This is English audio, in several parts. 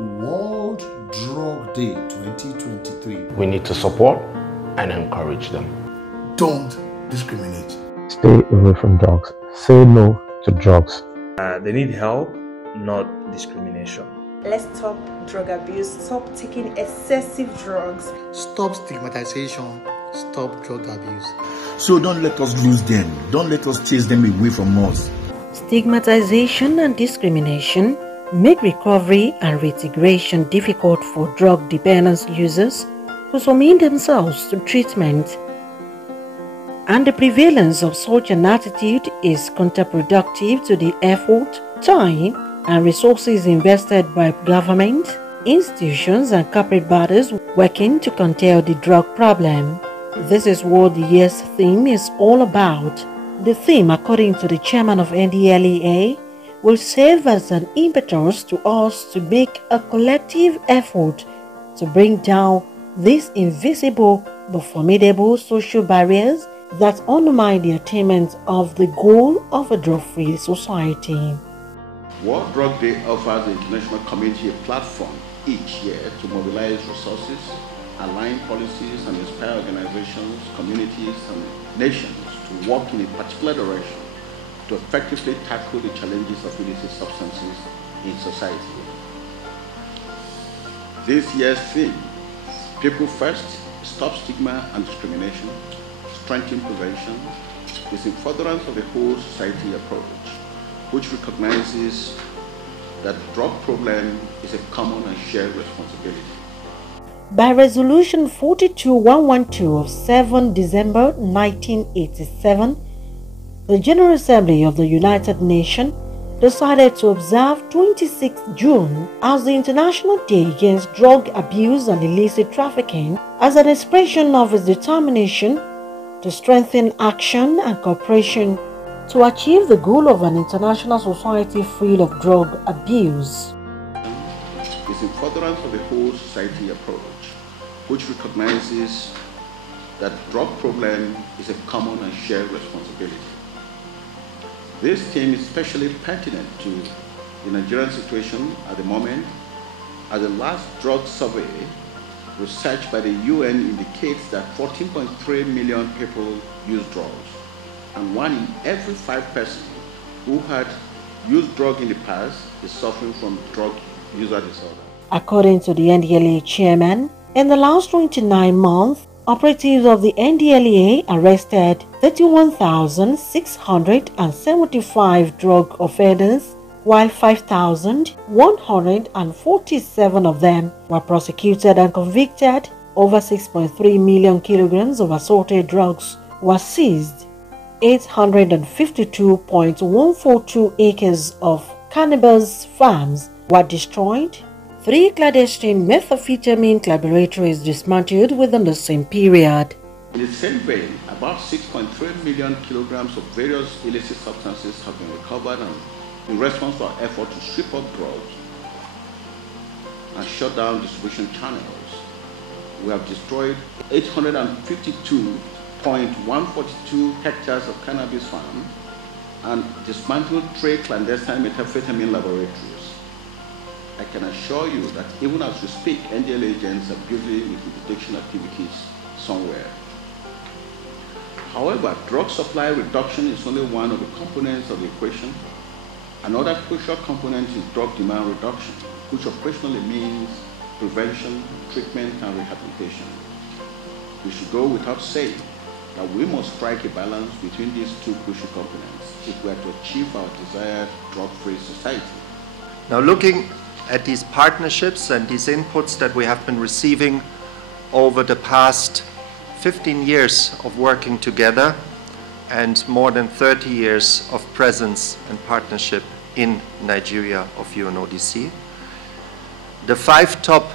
World Drug Day 2023. We need to support and encourage them. Don't discriminate. Stay away from drugs. Say no to drugs. They need help, not discrimination. Let's stop drug abuse. Stop taking excessive drugs. Stop stigmatization. Stop drug abuse. So don't let us lose them. Don't let us chase them away from us. Stigmatization and discrimination make recovery and reintegration difficult for drug dependence users who submit themselves to treatment. And the prevalence of such an attitude is counterproductive to the effort, time, and resources invested by government, institutions, and corporate bodies working to curtail the drug problem. This is what the year's theme is all about. The theme, according to the chairman of NDLEA, will serve as an impetus to us to make a collective effort to bring down these invisible but formidable social barriers that undermine the attainment of the goal of a drug-free society. World Drug Day offers the international community a platform each year to mobilize resources, align policies, and inspire organizations, communities, and nations to work in a particular direction to effectively tackle the challenges of illicit substances in society. This year's theme, People First, Stop Stigma and Discrimination, Strengthen Prevention, is in furtherance of the whole society approach, which recognizes that the drug problem is a common and shared responsibility. By Resolution 42112 of 7 December 1987, the General Assembly of the United Nations decided to observe 26 June as the International Day Against Drug Abuse and Illicit Trafficking as an expression of its determination to strengthen action and cooperation to achieve the goal of an international society free of drug abuse. Is in furtherance of the whole society approach, which recognizes that the drug problem is a common and shared responsibility. This theme is especially pertinent to the Nigerian situation at the moment, as the last drug survey research by the UN indicates that 14.3 million people use drugs, and 1 in every 5 persons who had used drugs in the past is suffering from drug user disorder. According to the NDLEA chairman, in the last 29 months, operatives of the NDLEA arrested 31,675 drug offenders, while 5,147 of them were prosecuted and convicted. Over 6.3 million kilograms of assorted drugs were seized. 852.142 acres of cannabis farms were destroyed. 3 clandestine methamphetamine laboratories dismantled within the same period. In the same vein, about 6.3 million kilograms of various illicit substances have been recovered, and in response to our effort to strip up drugs and shut down distribution channels, we have destroyed 852.142 hectares of cannabis farms and dismantled 3 clandestine methamphetamine laboratories. I can assure you that even as we speak, NDLEA agents are busy with interdiction activities somewhere. However, drug supply reduction is only one of the components of the equation. Another crucial component is drug demand reduction, which operationally means prevention, treatment, and rehabilitation. We should go without saying that we must strike a balance between these 2 crucial components if we are to achieve our desired drug-free society. Now, looking at these partnerships and these inputs that we have been receiving over the past 15 years of working together and more than 30 years of presence and partnership in Nigeria of UNODC. The 5 top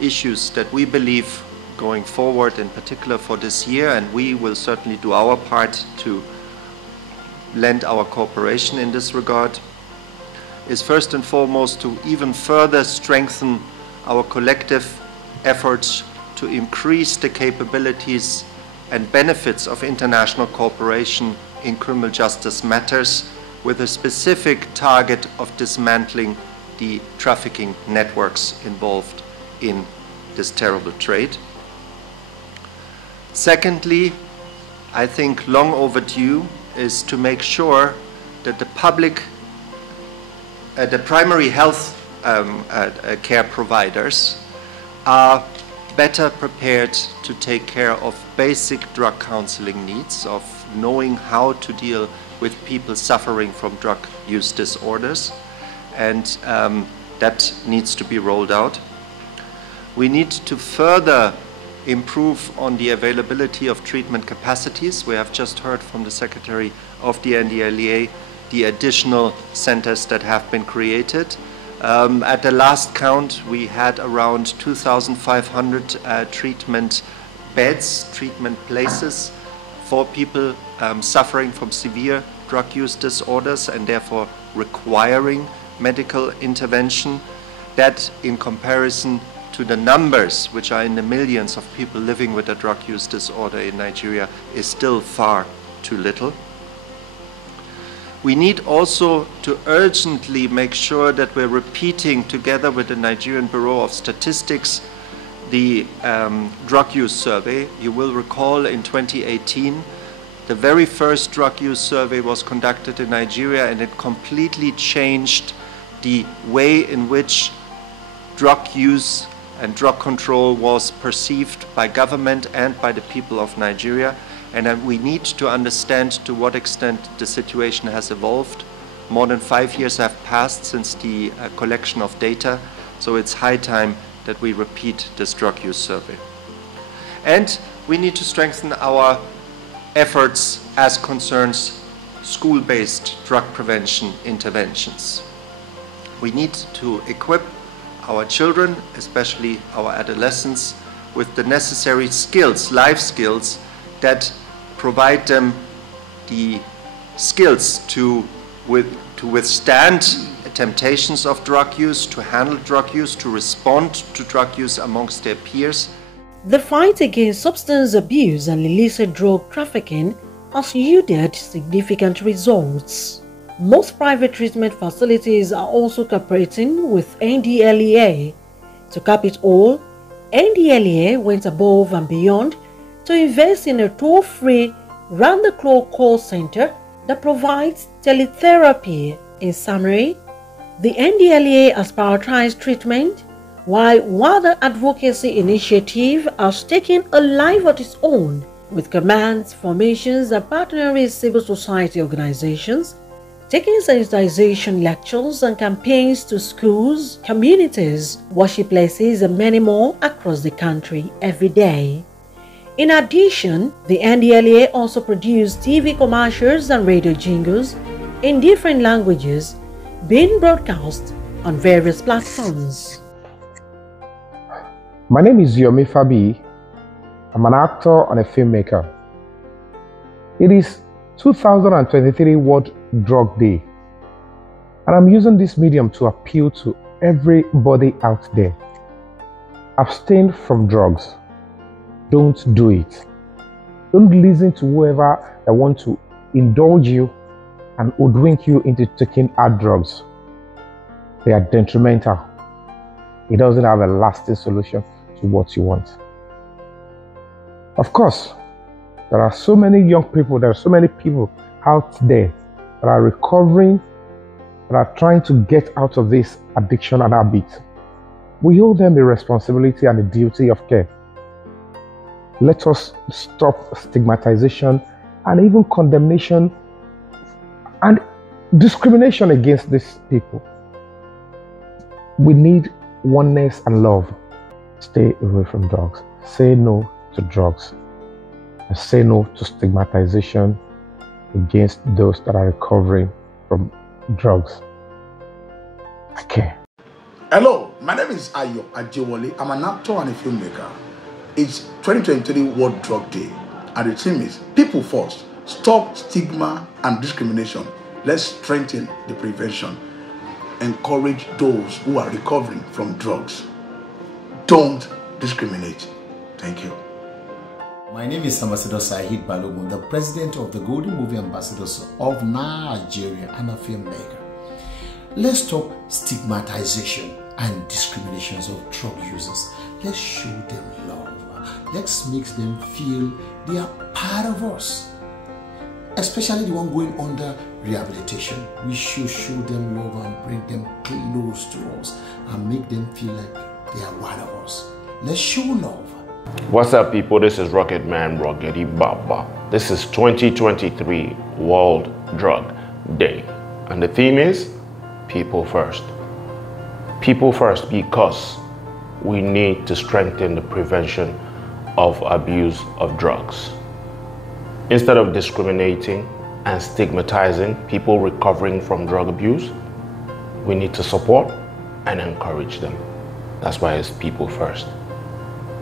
issues that we believe going forward, in particular for this year, and we will certainly do our part to lend our cooperation in this regard, is first and foremost to even further strengthen our collective efforts to increase the capabilities and benefits of international cooperation in criminal justice matters, with a specific target of dismantling the trafficking networks involved in this terrible trade. Secondly, I think long overdue is to make sure that the public, the primary health care providers are better prepared to take care of basic drug counseling needs, of knowing how to deal with people suffering from drug use disorders, and that needs to be rolled out. We need to further improve on the availability of treatment capacities. We have just heard from the Secretary of the NDLEA the additional centers that have been created. At the last count, we had around 2,500 treatment beds, treatment places for people suffering from severe drug use disorders and therefore requiring medical intervention. That, in comparison to the numbers, which are in the millions of people living with a drug use disorder in Nigeria, is still far too little. We need also to urgently make sure that we're repeating, together with the Nigerian Bureau of Statistics, the drug use survey. You will recall in 2018, the very first drug use survey was conducted in Nigeria, and it completely changed the way in which drug use and drug control was perceived by government and by the people of Nigeria. And we need to understand to what extent the situation has evolved. More than 5 years have passed since the collection of data, so it's high time that we repeat this drug use survey. And we need to strengthen our efforts as concerns school-based drug prevention interventions. We need to equip our children, especially our adolescents, with the necessary skills, life skills, that provide them the skills to withstand temptations of drug use, to handle drug use, to respond to drug use amongst their peers. The fight against substance abuse and illicit drug trafficking has yielded significant results. Most private treatment facilities are also cooperating with NDLEA. To cap it all, NDLEA went above and beyond to invest in a toll-free, round-the-clock call center that provides teletherapy. In summary, the NDLEA has prioritized treatment, while wider advocacy initiative has taken a life of its own, with commands, formations, and partnering with civil society organizations, taking sensitization lectures and campaigns to schools, communities, worship places, and many more across the country every day. In addition, the NDLEA also produced TV commercials and radio jingles in different languages being broadcast on various platforms. My name is Yomi Fabi. I'm an actor and a filmmaker. It is 2023 World Drug Day, and I'm using this medium to appeal to everybody out there. Abstain from drugs. Don't do it. Don't listen to whoever that want to indulge you and hoodwink you into taking hard drugs. They are detrimental. It doesn't have a lasting solution to what you want. Of course, there are so many young people, there are so many people out there that are recovering, that are trying to get out of this addiction and habit. We owe them a responsibility and a duty of care. Let us stop stigmatization and even condemnation and discrimination against these people. We need oneness and love. Stay away from drugs. Say no to drugs. And say no to stigmatization against those that are recovering from drugs. Okay. Hello, my name is Ayo Ajewole. I'm an actor and a filmmaker. It's 2023 World Drug Day, and the theme is People First. Stop stigma and discrimination. Let's strengthen the prevention. Encourage those who are recovering from drugs. Don't discriminate. Thank you. My name is Ambassador Sahid Balogun, the president of the Golden Movie Ambassadors of Nigeria and a filmmaker. Let's stop stigmatization and discriminations of drug users. Let's show them love. Let's make them feel they are part of us. Especially the one going under rehabilitation. We should show them love and bring them close to us and make them feel like they are one of us. Let's show love. What's up, people? This is Rocket Man Rockety Baba. This is 2023 World Drug Day. And the theme is People First. People First because we need to strengthen the prevention of abuse of drugs. Instead of discriminating and stigmatizing people recovering from drug abuse, we need to support and encourage them. That's why it's People First.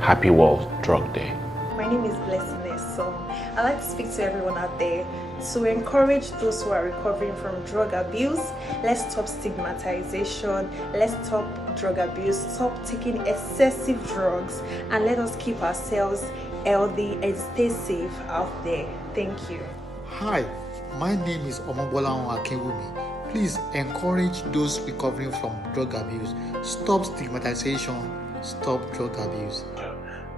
Happy World Drug Day. My name is Blessingness, so I'd like to speak to everyone out there to encourage those who are recovering from drug abuse. Let's stop stigmatization, let's stop drug abuse, stop taking excessive drugs, and let us keep ourselves healthy and stay safe out there. Thank you. Hi, my name is Omobola Akinwumi. Please encourage those recovering from drug abuse. Stop stigmatization, stop drug abuse.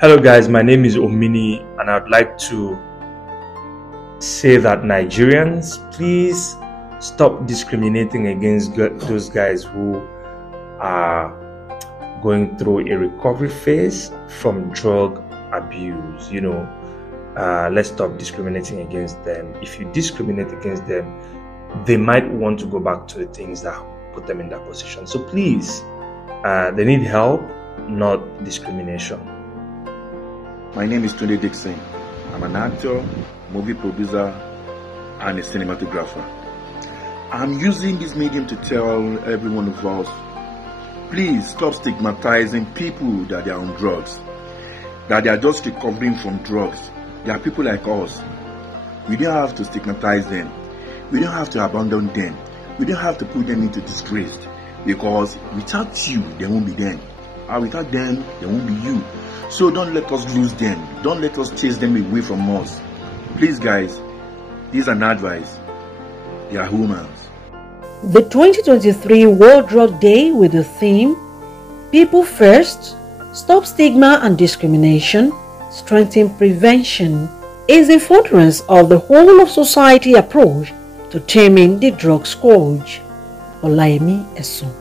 Hello guys, my name is Omini and I'd like to say that Nigerians, please stop discriminating against those guys who are going through a recovery phase from drug abuse. Let's stop discriminating against them. If you discriminate against them, they might want to go back to the things that put them in that position. So please, they need help, not discrimination. My name is Tunde Dixon. I'm an actor, movie producer, and a cinematographer. I'm using this medium to tell every one of us, please stop stigmatizing people that they are on drugs, that they are just recovering from drugs. They are people like us. We don't have to stigmatize them. We don't have to abandon them. We don't have to put them into disgrace, because without you, they won't be them. And without them, they won't be you. So don't let us lose them. Don't let us chase them away from us. Please guys, this is an advice. They are humans. The 2023 World Drug Day with the theme People First, Stop Stigma and Discrimination, Strengthen Prevention is in furtherance of the whole of society approach to taming the drug scourge. Olaimi Esun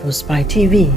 for Spy TV.